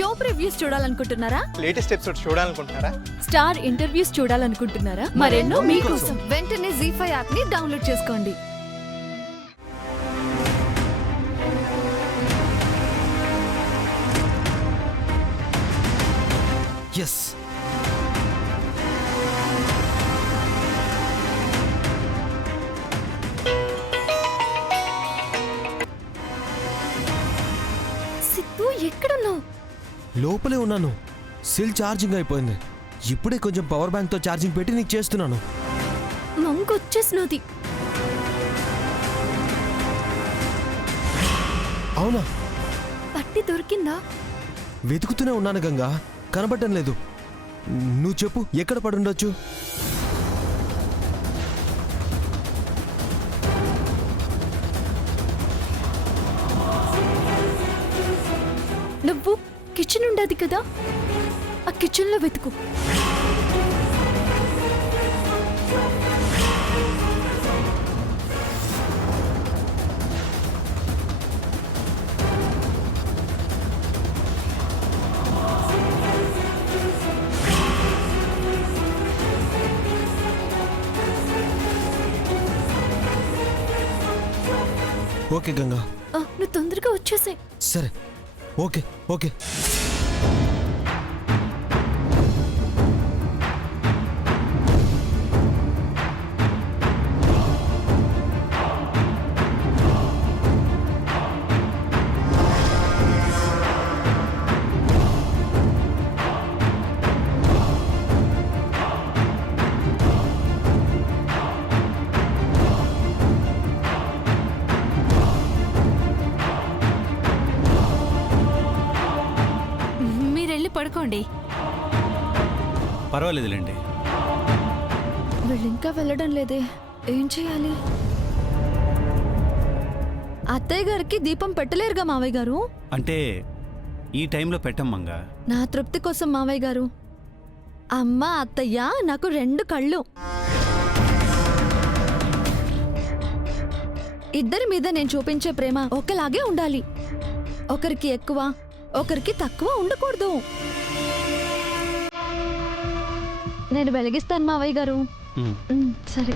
Show previews చూడాలనుకుంటున్నారా? Latest episode చూడాలనుకుంటున్నారా? Star interviews చూడాలనుకుంటున్నారా? మరెన్నో మీకోసం వెంటనే ZEE5 యాప్ ని డౌన్లోడ్ చేసుకోండి. ఎస్, సిద్ధు ఎక్కడున్నావు? లోపలే ఉన్నాను. సెల్ ఛార్జింగ్ అయిపోయింది. ఇప్పుడే కొంచెం పవర్ బ్యాంక్ తో ఛార్జింగ్ పెట్టి నీకు చేస్తున్నాను. మంగొచ్చేసినది. అవునా? పట్టి దొరికిందా? వెతుకుతూనే ఉన్నాను గంగా, కనబడటం లేదు. నువ్వు చెప్పు, ఎక్కడ పడుండొచ్చు? నువ్వు కిచెన్ ఉండదు కదా, ఆ కిచెన్ లో వెతుకు. ఓకే గంగా, నువ్వు తొందరగా వచ్చేసే. సరే. Okay okay. పడుకోండి. పర్వాలేదులేండి. వీళ్ళు ఇంకా వెళ్ళడం లేదే, ఏం చేయాలి? అత్తయ్య గారికి దీపం పెట్టలేరుగా మావయ్య గారు? అంటే ఈ టైంలో పెట్టమ్మంగా. నా తృప్తి కోసం మావయ్య గారు. అమ్మ అత్తయ్య నాకు 2 కళ్ళు. ఇద్దరి మీద నేను చూపించే ప్రేమ ఒకలాగే ఉండాలి. ఒకరికి ఎక్కువ, ఒకరికి తక్కువ ఉండకూడదు. నేను వెలిగిస్తాను మావయ్య గారు. సరే.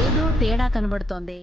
ఏదో తేడా కనబడుతోంది.